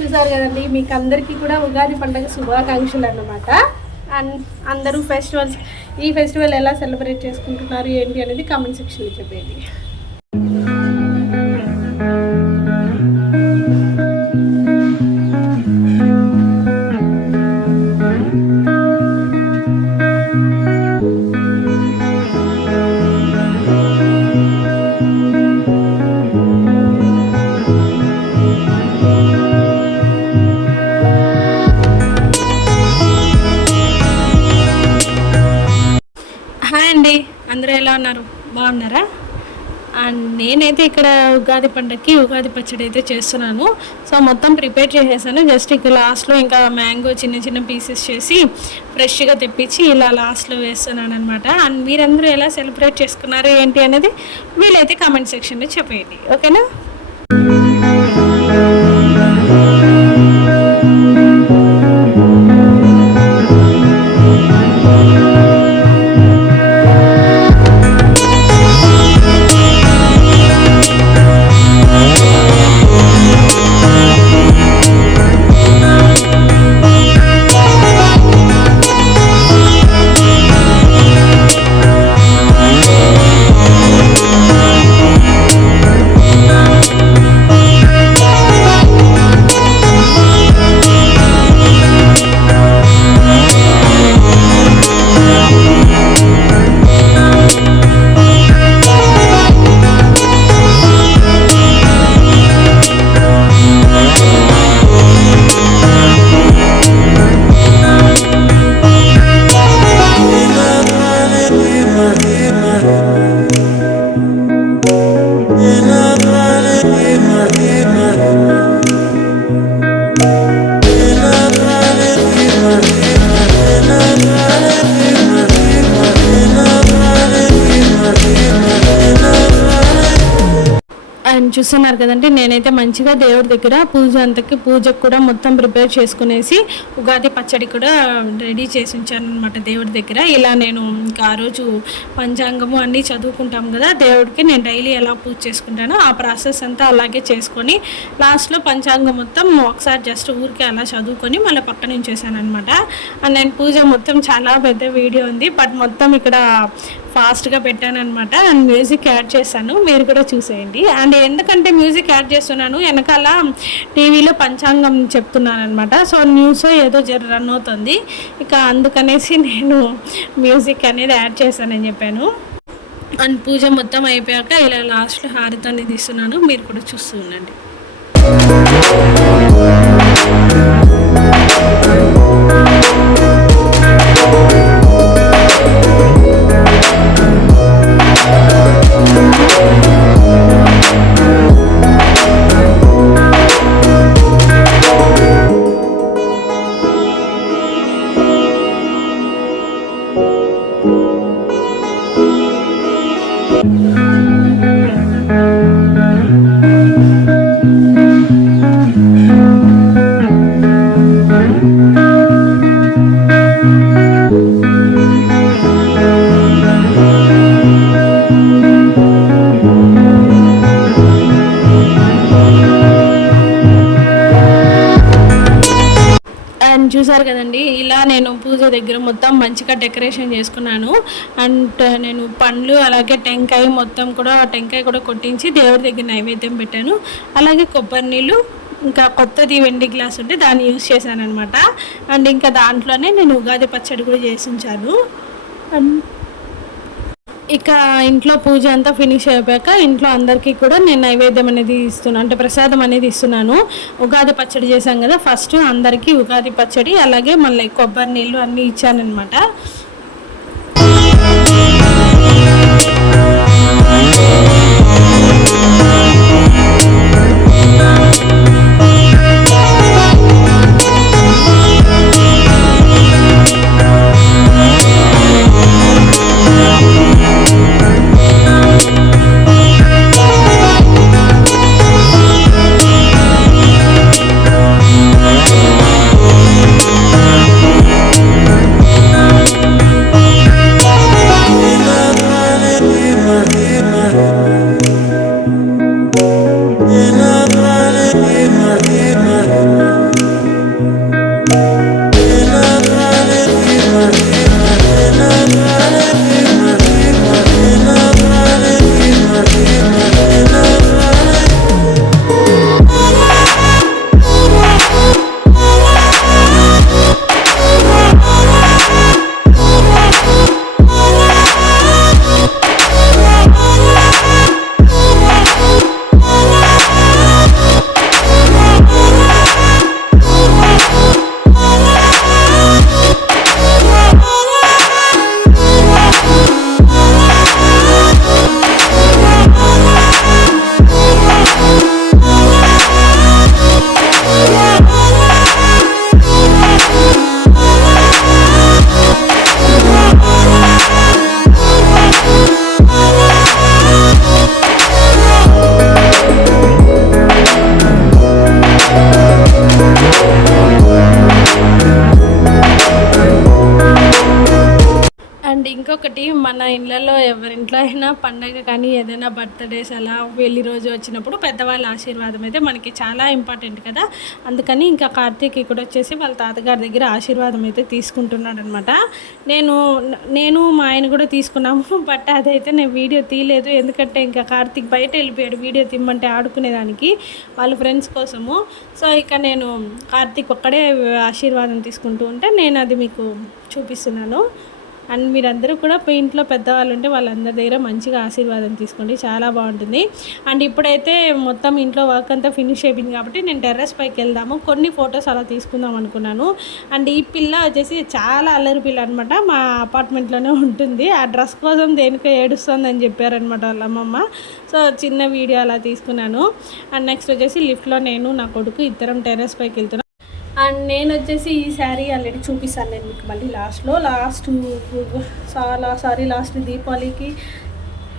చూసారు కదండి, మీకు అందరికీ కూడా ఉగాది పండుగ శుభాకాంక్షలు అన్నమాట. అండ్ అందరూ ఈ ఫెస్టివల్ ఎలా సెలబ్రేట్ చేసుకుంటున్నారు ఏంటి అనేది కామెంట్ సెక్షన్లో చెప్పేయండి. అందరూ ఎలా ఉన్నారు, బాగున్నారా? అండ్ నేనైతే ఇక్కడ ఉగాది పండుగకి ఉగాది పచ్చడి అయితే చేస్తున్నాను. సో మొత్తం ప్రిపేర్ చేసేసాను. జస్ట్ ఇక్కడ లాస్ట్లో ఇంకా మ్యాంగో చిన్న చిన్న పీసెస్ చేసి ఫ్రెష్గా తెప్పించి ఇలా లాస్ట్లో వేస్తున్నాను అనమాట. అండ్ మీరందరూ ఎలా సెలబ్రేట్ చేసుకున్నారు ఏంటి అనేది వీలైతే కామెంట్ సెక్షన్లో చెప్పేయండి, ఓకేనా? అండ్ చూస్తున్నారు కదండి, నేనైతే మంచిగా దేవుడి దగ్గర పూజకు కూడా మొత్తం ప్రిపేర్ చేసుకునేసి ఉగాది పచ్చడి కూడా రెడీ చేసి ఉంచాను అనమాట దేవుడి దగ్గర. ఇలా నేను ఇంకా ఆ రోజు పంచాంగము అన్నీ చదువుకుంటాం కదా దేవుడికి, నేను డైలీ ఎలా పూజ చేసుకుంటానో ఆ ప్రాసెస్ అంతా అలాగే చేసుకొని లాస్ట్లో పంచాంగం మొత్తం ఒకసారి జస్ట్ ఊరికే అలా చదువుకొని మళ్ళీ పక్కన ఉంచేసాను అనమాట. అండ్ నేను పూజ మొత్తం చాలా పెద్ద వీడియో ఉంది, బట్ మొత్తం ఇక్కడ ఫాస్ట్గా పెట్టాను అనమాట. అండ్ మ్యూజిక్ యాడ్ చేశాను, మీరు కూడా చూసేయండి. అండ్ ఎందుకంటే మ్యూజిక్ యాడ్ చేస్తున్నాను, వెనకాల టీవీలో పంచాంగం చెప్తున్నాను అనమాట. సో న్యూస్ ఏదో రన్ అవుతుంది, ఇక అందుకనేసి నేను మ్యూజిక్ అనేది యాడ్ చేశానని చెప్పాను. అండ్ పూజ మొత్తం అయిపోయాక ఇలా లాస్ట్లో హారతి అనేది ఇస్తున్నాను, మీరు కూడా చూస్తూ ఉండండి. చూసారు కదండి, ఇలా నేను పూజ దగ్గర మొత్తం మంచిగా డెకరేషన్ చేసుకున్నాను. అండ్ నేను పండ్లు అలాగే టెంకాయ కూడా కొట్టించి దేవుడి దగ్గర నైవేద్యం పెట్టాను. అలాగే కొబ్బరి నీళ్ళు, ఇంకా కొత్తది వెండి గ్లాస్ ఉంటే దాన్ని యూజ్ చేశాను అనమాట. అండ్ ఇంకా దాంట్లోనే నేను ఉగాది పచ్చడి కూడా చేసి ఉంచాను. అండ్ ఇక ఇంట్లో పూజ అంతా ఫినిష్ అయిపోయాక ఇంట్లో అందరికీ కూడా నేను నైవేద్యం అనేది ఇస్తున్నాను, అంటే ప్రసాదం అనేది ఇస్తున్నాను. ఉగాది పచ్చడి చేశాం కదా, ఫస్ట్ అందరికీ ఉగాది పచ్చడి అలాగే మళ్ళీ కొబ్బరి నీళ్ళు అన్నీ ఇచ్చానమాట. పండగ కానీ ఏదైనా బర్త్డేస్ అలా వెళ్ళి రోజు వచ్చినప్పుడు పెద్దవాళ్ళ ఆశీర్వాదం అయితే మనకి చాలా ఇంపార్టెంట్ కదా. అందుకని ఇంకా కార్తీక్ ఇక్కడ వచ్చేసి వాళ్ళ తాతగారి దగ్గర ఆశీర్వాదం అయితే తీసుకుంటున్నాడు అనమాట. నేను మా ఆయన కూడా తీసుకున్నాము. బట్ అదైతే నేను వీడియో తీయలేదు, ఎందుకంటే ఇంకా కార్తీక్ బయట వెళ్ళిపోయాడు వీడియో తీయమంటే ఆడుకునేదానికి వాళ్ళ ఫ్రెండ్స్ కోసము. సో ఇక నేను కార్తీక్ ఒక్కడే ఆశీర్వాదం తీసుకుంటూ ఉంటే నేను అది మీకు చూపిస్తున్నాను. అండ్ మీరందరూ కూడా ఇంట్లో పెద్దవాళ్ళు ఉంటే వాళ్ళందరి దగ్గర మంచిగా ఆశీర్వాదం తీసుకోండి, చాలా బాగుంటుంది. అండ్ ఇప్పుడైతే మొత్తం ఇంట్లో వర్క్ అంతా ఫినిష్ అయిపోయింది కాబట్టి నేను టెర్రస్ పైకి వెళ్దాము, కొన్ని ఫొటోస్ అలా తీసుకుందాం అనుకున్నాను. అండ్ ఈ పిల్ల వచ్చేసి చాలా అల్లరి పిల్ల అనమాట, మా అపార్ట్మెంట్లోనే ఉంటుంది. ఆ డ్రెస్ కోసం దేనికో ఏడుస్తుందని చెప్పారనమాట వాళ్ళ అమ్మమ్మ. సో చిన్న వీడియో అలా తీసుకున్నాను. అండ్ నెక్స్ట్ వచ్చేసి లిఫ్ట్లో నేను నా కొడుకు ఇద్దరం టెర్రస్ పైకి వెళ్తున్నాను. అండ్ నేను వచ్చేసి ఈ శారీ ఆల్రెడీ చూపిస్తాను నేను మీకు మళ్ళీ లాస్ట్ దీపావళికి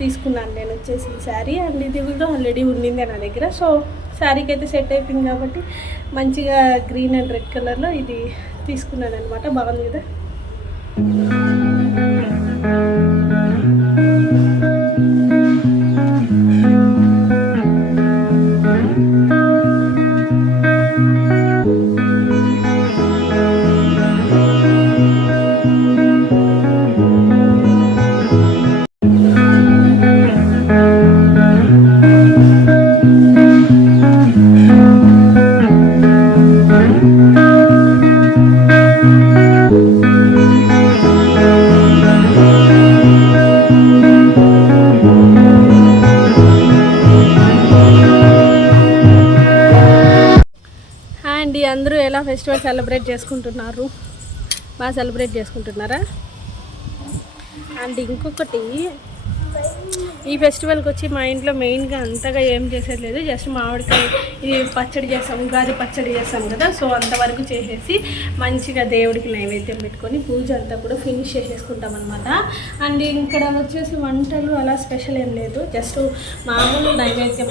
తీసుకున్నాను నేను వచ్చేసి ఈ శారీ. అండ్ ఇది కూడా ఆల్రెడీ ఉండింది నా దగ్గర. సో శారీకి అయితే సెట్ అయిపోయింది కాబట్టి మంచిగా గ్రీన్ అండ్ రెడ్ కలర్లో ఇది తీసుకున్నాను అనమాట. బాగుంది కదా. అందరూ ఎలా ఫెస్టివల్ సెలబ్రేట్ చేసుకుంటున్నారు? బాగా సెలబ్రేట్ చేసుకుంటున్నారా? అండ్ ఇంకొకటి, ఈ ఫెస్టివల్కి వచ్చి మా ఇంట్లో మెయిన్గా అంతగా ఏం చేసేది లేదు, జస్ట్ మామిడికాయ ఇది పచ్చడి చేస్తాం, ఉగాది పచ్చడి చేస్తాం కదా. సో అంతవరకు చేసేసి మంచిగా దేవుడికి నైవేద్యం పెట్టుకొని పూజ అంతా కూడా ఫినిష్ చేసేసుకుంటాం అనమాట. అండ్ ఇక్కడ వచ్చేసి వంటలు అలా స్పెషల్ ఏం లేదు, జస్ట్ మామూలు నైవేద్యం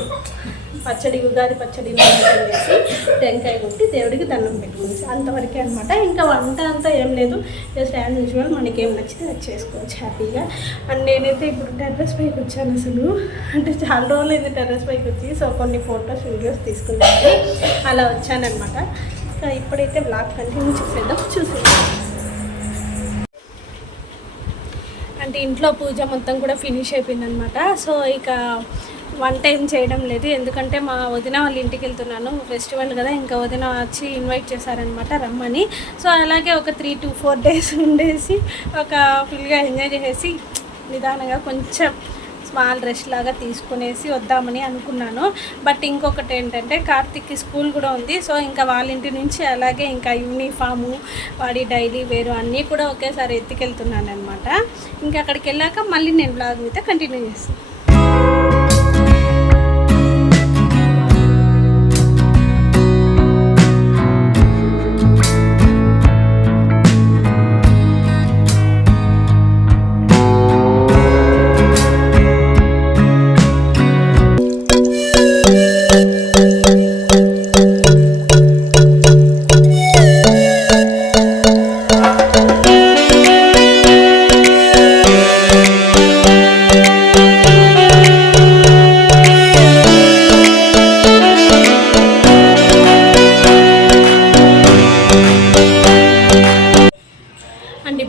పచ్చడి, ఉగాది పచ్చడి నైవేద్యం చేసి టెంకాయ కొట్టి దేవుడికి దండం పెట్టుకుని అంతవరకే అనమాట. ఇంకా వంట అంతా ఏం లేదు, జస్ట్ యాజ్ యూజువల్ మనకి ఏం నచ్చితే అది చేసుకోవచ్చు హ్యాపీగా. అండ్ నేనైతే ఇప్పుడు టెర్రస్ పైకి వచ్చాను, అసలు అంటే చాలా రోజులు అయితే టెర్రస్ పైకి వచ్చి సో కొన్ని ఫొటోస్ వీడియోస్ తీసుకున్నాను, అలా వచ్చానమాట. ఇంకా ఇప్పుడైతే బ్లాగ్ కంటిన్యూ చూసేద్దాం. అంటే ఇంట్లో పూజ మొత్తం కూడా ఫినిష్ అయిపోయిందనమాట. సో ఇక వంట ఏం చేయడం లేదు, ఎందుకంటే మా వదిన వాళ్ళ ఇంటికి వెళ్తున్నాను, ఫెస్టివల్ కదా. ఇంకా వదిన వచ్చి ఇన్వైట్ చేశారనమాట రమ్మని. సో అలాగే ఒక 3 to 4 days ఉండేసి ఒక ఫుల్గా ఎంజాయ్ చేసేసి నిదానంగా కొంచెం స్మాల్ రెస్ట్ లాగా తీసుకునేసి వద్దామని అనుకున్నాను. బట్ ఇంకొకటి ఏంటంటే కార్తీక్కి స్కూల్ కూడా ఉంది. సో ఇంకా వాళ్ళ ఇంటి నుంచి అలాగే ఇంకా యూనిఫాము, వాడి డైలీ వేరు అన్నీ కూడా ఒకేసారి ఎత్తుకెళ్తున్నాను అనమాట. ఇంకా అక్కడికి వెళ్ళాక మళ్ళీ నేను బ్లాగ్ మీద కంటిన్యూ చేస్తాను.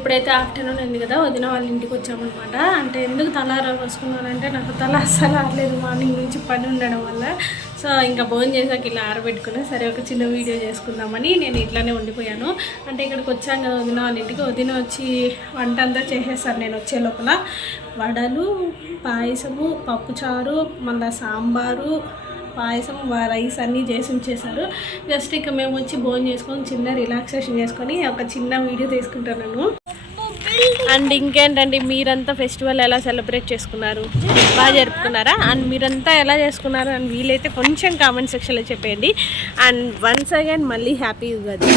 ఇప్పుడైతే ఆఫ్టర్నూన్ అయింది కదా, వదిన వాళ్ళ ఇంటికి వచ్చామన్నమాట. అంటే ఎందుకు తలారా పోసుకున్నానంటే నాకు తల అస్సలు ఆరలేదు మార్నింగ్ నుంచి పని ఉండడం వల్ల. సో ఇంకా భోజనం చేసాక ఇలా ఆరబెట్టుకున్నా, సరే ఒక చిన్న వీడియో చేసుకుందామని నేను ఇట్లానే ఉండిపోయాను. అంటే ఇక్కడికి వచ్చాను కదా వదిన వాళ్ళ ఇంటికి, వదిన వచ్చి వంట అంతా చేసేసాను నేను వచ్చే లోపల. వడలు, పాయసము, పప్పుచారు, మళ్ళీ సాంబారు, పాయసం, రైస్ అన్నీ చేసి ఉంచేశారు. జస్ట్ ఇక మేము వచ్చి భోజనం చేసుకొని చిన్న రిలాక్సేషన్ చేసుకొని ఒక చిన్న వీడియో తీసుకుంటున్నాను. అండ్ ఇంకేంటండి, మీరంతా ఫెస్టివల్ ఎలా సెలబ్రేట్ చేసుకున్నారు? బాగా జరుపుకున్నారా? అండ్ మీరంతా ఎలా చేసుకున్నారు అని వీలైతే కొంచెం కామెంట్ సెక్షన్లో చెప్పేయండి. అండ్ వన్స్ అగైన్ మళ్ళీ హ్యాపీ ఉగాది.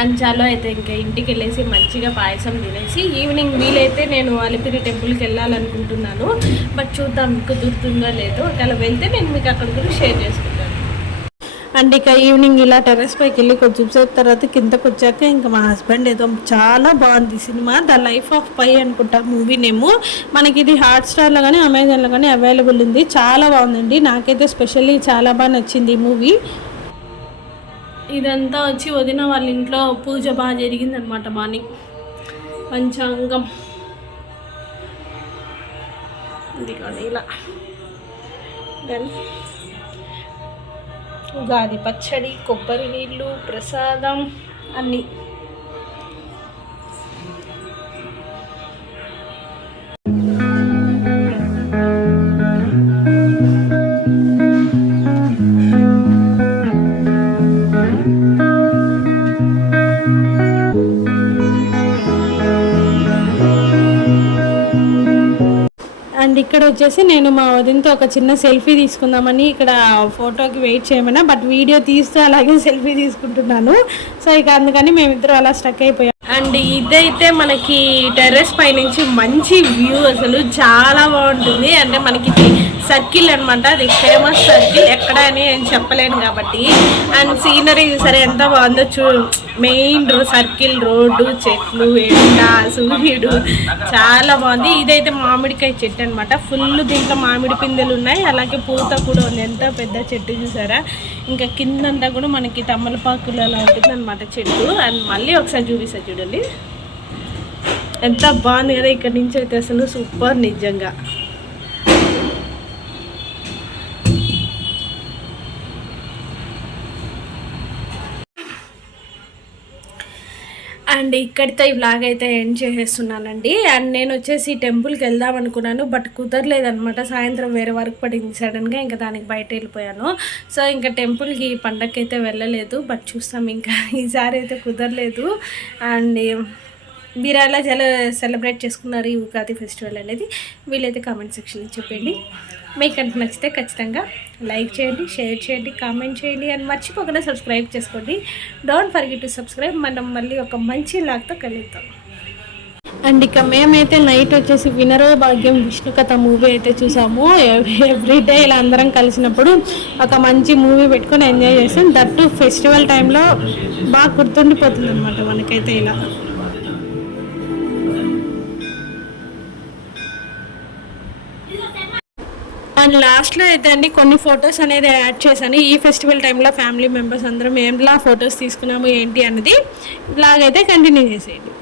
అండ్ చాలా అయితే ఇంకా ఇంటికి వెళ్ళేసి మంచిగా పాయసం తినేసి ఈవినింగ్ వీలైతే నేను అలిపిరి టెంపుల్కి వెళ్ళాలనుకుంటున్నాను. బట్ చూద్దాం కుదురుతుందో లేదో. ఒకవేళ వెళ్తే నేను మీకు అక్కడ కూడా షేర్ చేసుకుంటాను. అండ్ ఇక ఈవినింగ్ ఇలా టెర్రస్ పైకి వెళ్ళి కొంచెం సేపు తర్వాత కిందకు వచ్చాక ఇంకా మా హస్బెండ్ ఏదో చాలా బాగుంది సినిమా, ద లైఫ్ ఆఫ్ పై అనుకుంటా మూవీ నేము. మనకి ఇది హాట్స్టార్లో కానీ అమెజాన్లో కానీ అవైలబుల్ ఉంది. చాలా బాగుందండి, నాకైతే స్పెషల్లీ చాలా బాగా నచ్చింది ఈ మూవీ. ఇదంతా వచ్చి వదిన వాళ్ళ ఇంట్లో పూజ బాగా జరిగిందనమాట. మార్నింగ్ పంచాంగం ఇది కానీ ఇలా దెన్ ఉగాది పచ్చడి, కొబ్బరి నీళ్ళు, ప్రసాదం అన్నీ. అండ్ ఇక్కడ వచ్చేసి నేను మా వదినతో ఒక చిన్న సెల్ఫీ తీసుకుందామని ఇక్కడ ఫోటోకి వెయిట్ చేయమన్నా, బట్ వీడియో తీస్తూ అలాగే సెల్ఫీ తీసుకుంటున్నాను. సో ఇక అందుకని మేమిద్దరం అలా స్టక్ అయిపోయాం. అండ్ ఇదైతే మనకి టెర్రస్ పై నుంచి మంచి వ్యూ, అసలు చాలా బాగుంటుంది. అంటే మనకి సర్కిల్ అనమాట, అది ఫేమస్ సర్కిల్, ఎక్కడ అని నేను చెప్పలేను కాబట్టి. అండ్ సీనరీ సరే ఎంత బాగుందో మెయిన్ సర్కిల్, రోడ్డు, చెట్లు, ఎండ, సూర్యుడు చాలా బాగుంది. ఇదైతే మామిడికాయ చెట్టు అనమాట, ఫుల్ దీంట్లో మామిడి పిందెలు ఉన్నాయి, అలాగే పూత కూడా ఉంది. ఎంత పెద్ద చెట్టు చూసారా. ఇంకా కిందంతా కూడా మనకి తమలపాకులు అలా ఉంటుంది అనమాట చెట్టు. అండ్ మళ్ళీ ఒకసారి చూపిస్తా చూడండి, ఎంత బాగుంది కదా. ఇక్కడ నుంచి అయితే అసలు సూపర్ నిజంగా. అండ్ ఇక్కడితో ఈ వ్లాగ్ అయితే ఎండ్ చేసేస్తున్నానండి. అండ్ నేను వచ్చేసి టెంపుల్కి వెళ్దాం అనుకున్నాను, బట్ కుదరలేదనమాట. సాయంత్రం వేరే వర్క్ పడింది సడన్గా, ఇంకా దానికి బయట వెళ్ళిపోయాను. సో ఇంకా టెంపుల్కి పండగకి అయితే వెళ్ళలేదు, బట్ చూస్తాం ఇంకా ఈసారి అయితే కుదరలేదు. అండ్ మీరు ఎలా సెలబ్రేట్ చేసుకున్నారు ఈ ఉగాది ఫెస్టివల్ అనేది వీలైతే కామెంట్ సెక్షన్లో చెప్పండి. మీకు కనుక నచ్చితే ఖచ్చితంగా లైక్ చేయండి, షేర్ చేయండి, కామెంట్ చేయండి. అండ్ మర్చిపోకుండా సబ్స్క్రైబ్ చేసుకోండి. Don't forget to subscribe. మనం మళ్ళీ ఒక మంచి లాగ్తో కలుగుతాం. అండ్ ఇక మేమైతే నైట్ వచ్చేసి వినరో భాగ్యం విష్ణు కథ మూవీ అయితే చూసాము. ఎవ్రీడే ఇలా అందరం కలిసినప్పుడు ఒక మంచి మూవీ పెట్టుకొని ఎంజాయ్ చేస్తాం. దట్టు ఫెస్టివల్ టైంలో బాగా గుర్తుండిపోతుంది అనమాట మనకైతే ఇలా. అండ్ లాస్ట్లో అయితే అండి కొన్ని ఫొటోస్ అనేది యాడ్ చేశాను. ఈ ఫెస్టివల్ టైంలో ఫ్యామిలీ మెంబర్స్ అందరం ఏంలా ఫొటోస్ తీసుకున్నాము ఏంటి అన్నది ఇలాగైతే కంటిన్యూ చేసేయండి.